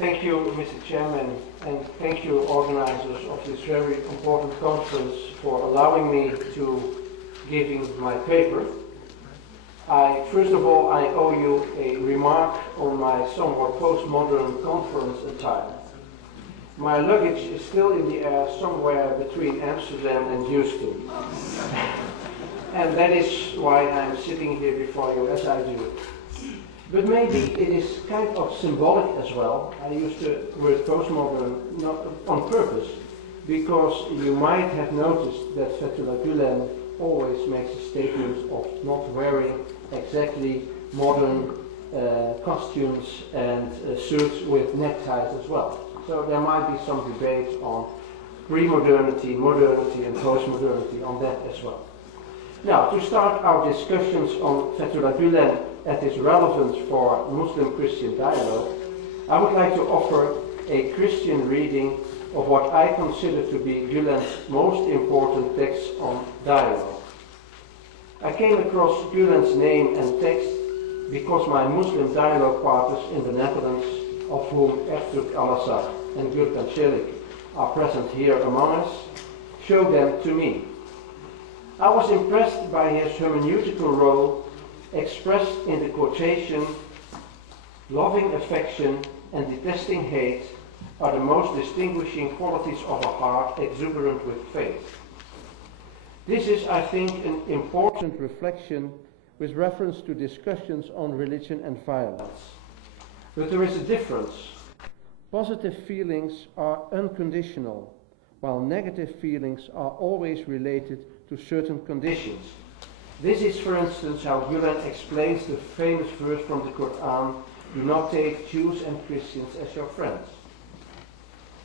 Thank you, Mr. Chairman, and thank you, organizers of this very important conference, for allowing me to giving my paper. First of all, I owe you a remark on my somewhat postmodern conference attire. My luggage is still in the air somewhere between Amsterdam and Houston. And that is why I'm sitting here before you as I do. But maybe it is kind of symbolic as well. I use the word postmodern not on purpose, because you might have noticed that Fethullah Gülen always makes a statement of not wearing exactly modern costumes and suits with neckties as well. So there might be some debate on pre-modernity, modernity and post-modernity on that as well. Now, to start our discussions on Fethullah Gülen and its relevance for Muslim-Christian dialogue, I would like to offer a Christian reading of what I consider to be Gülen's most important text on dialogue. I came across Gülen's name and text because my Muslim dialogue partners in the Netherlands, of whom Ertug Al-Assad and Gürkan Çelik are present here among us, showed them to me. I was impressed by his hermeneutical role expressed in the quotation, "Loving affection and detesting hate are the most distinguishing qualities of a heart exuberant with faith." This is, I think, an important reflection with reference to discussions on religion and violence. But there is a difference. Positive feelings are unconditional, while negative feelings are always related to certain conditions. This is, for instance, how Gülen explains the famous verse from the Quran, "Do not take Jews and Christians as your friends."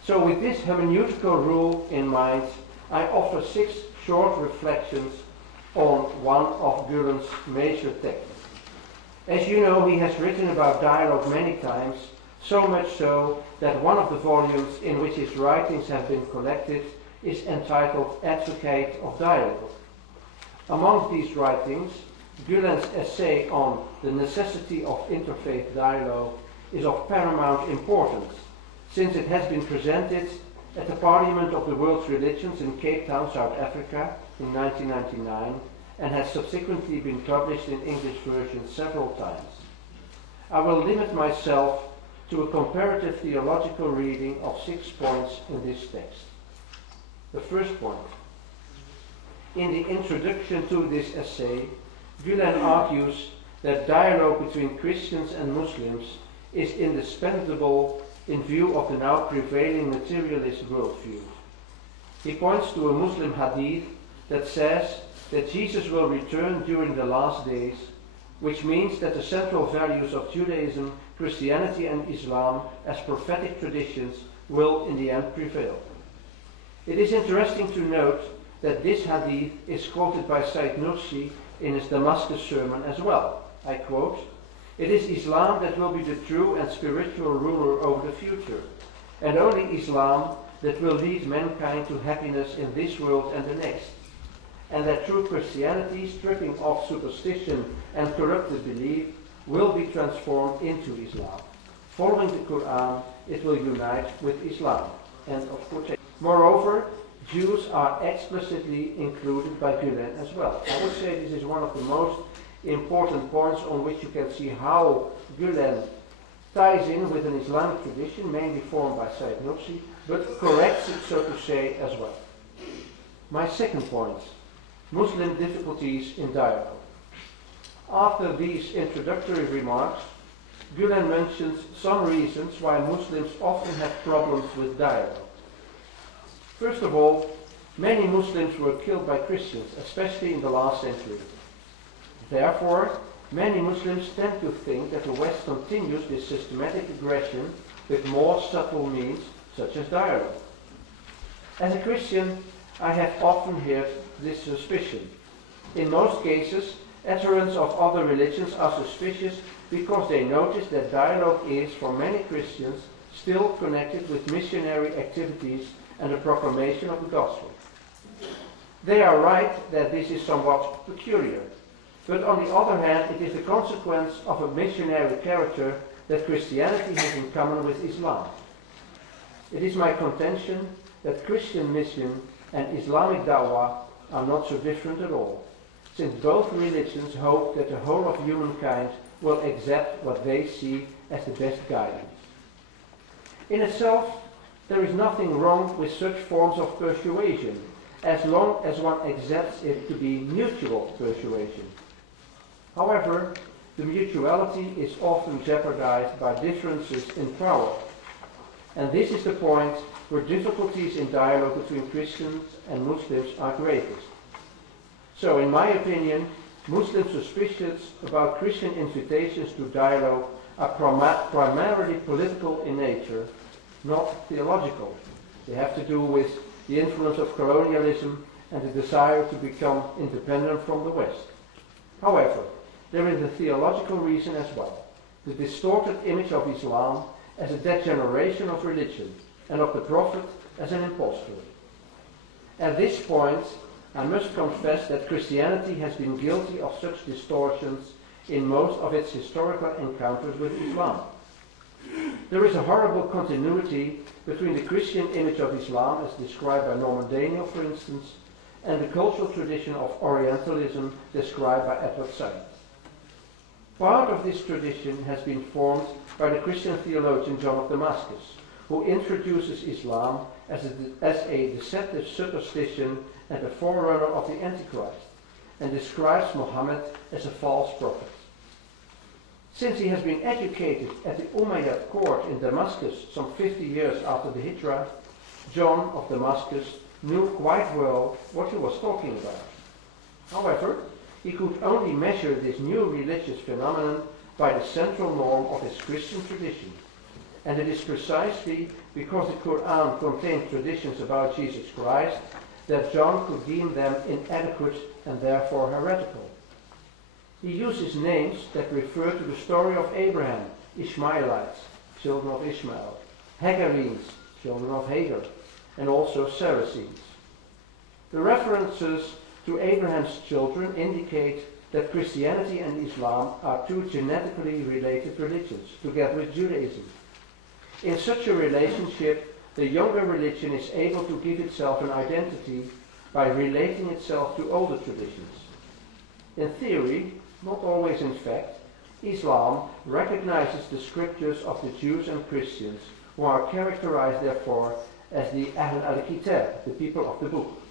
So with this hermeneutical rule in mind, I offer 6 short reflections on one of Gülen's major texts. As you know, he has written about dialogue many times, so much so that one of the volumes in which his writings have been collected is entitled Advocate of Dialogue. Among these writings, Gülen's essay on the necessity of interfaith dialogue is of paramount importance, since it has been presented at the Parliament of the World's Religions in Cape Town, South Africa in 1999, and has subsequently been published in English versions several times. I will limit myself to a comparative theological reading of 6 points in this text. The first point. In the introduction to this essay, Gülen argues that dialogue between Christians and Muslims is indispensable in view of the now prevailing materialist worldview. He points to a Muslim hadith that says that Jesus will return during the last days, which means that the central values of Judaism, Christianity and Islam as prophetic traditions will in the end prevail. It is interesting to note that this hadith is quoted by Sayyid Nursi in his Damascus sermon as well. I quote, "It is Islam that will be the true and spiritual ruler over the future, and only Islam that will lead mankind to happiness in this world and the next, and that true Christianity, stripping off superstition and corrupted belief, will be transformed into Islam. Following the Quran, it will unite with Islam." End of quotation. Moreover, Jews are explicitly included by Gülen as well. I would say this is one of the most important points on which you can see how Gülen ties in with an Islamic tradition, mainly formed by Sayyid Nursi, but corrects it, so to say, as well. My second point, Muslim difficulties in dialogue. After these introductory remarks, Gülen mentions some reasons why Muslims often have problems with dialogue. First of all, many Muslims were killed by Christians, especially in the last century. Therefore, many Muslims tend to think that the West continues this systematic aggression with more subtle means, such as dialogue. As a Christian, I have often heard this suspicion. In most cases, adherents of other religions are suspicious because they notice that dialogue is, for many Christians, still connected with missionary activities and the proclamation of the gospel. They are right that this is somewhat peculiar, but on the other hand, it is the consequence of a missionary character that Christianity has in common with Islam. It is my contention that Christian mission and Islamic dawah are not so different at all, since both religions hope that the whole of humankind will accept what they see as the best guidance. In itself, there is nothing wrong with such forms of persuasion, as long as one accepts it to be mutual persuasion. However, the mutuality is often jeopardized by differences in power, and this is the point where difficulties in dialogue between Christians and Muslims are greatest. So, in my opinion, Muslim suspicions about Christian invitations to dialogue are primarily political in nature, not theological. They have to do with the influence of colonialism and the desire to become independent from the West. However, there is a theological reason as well: the distorted image of Islam as a degeneration of religion and of the Prophet as an impostor. At this point, I must confess that Christianity has been guilty of such distortions in most of its historical encounters with Islam. There is a horrible continuity between the Christian image of Islam, as described by Norman Daniel, for instance, and the cultural tradition of Orientalism described by Edward Said. Part of this tradition has been formed by the Christian theologian John of Damascus, who introduces Islam as a deceptive superstition and a forerunner of the Antichrist, and describes Muhammad as a false prophet. Since he has been educated at the Umayyad court in Damascus some 50 years after the Hijrah, John of Damascus knew quite well what he was talking about. However, he could only measure this new religious phenomenon by the central norm of his Christian tradition. And it is precisely because the Quran contains traditions about Jesus Christ that John could deem them inadequate and therefore heretical. He uses names that refer to the story of Abraham, Ishmaelites, children of Ishmael, Hagarenes, children of Hagar, and also Saracens. The references to Abraham's children indicate that Christianity and Islam are two genetically related religions, together with Judaism. In such a relationship, the younger religion is able to give itself an identity by relating itself to older traditions. In theory, not always in fact, Islam recognizes the scriptures of the Jews and Christians, who are characterized therefore as the Ahl al-Kitab, the people of the book.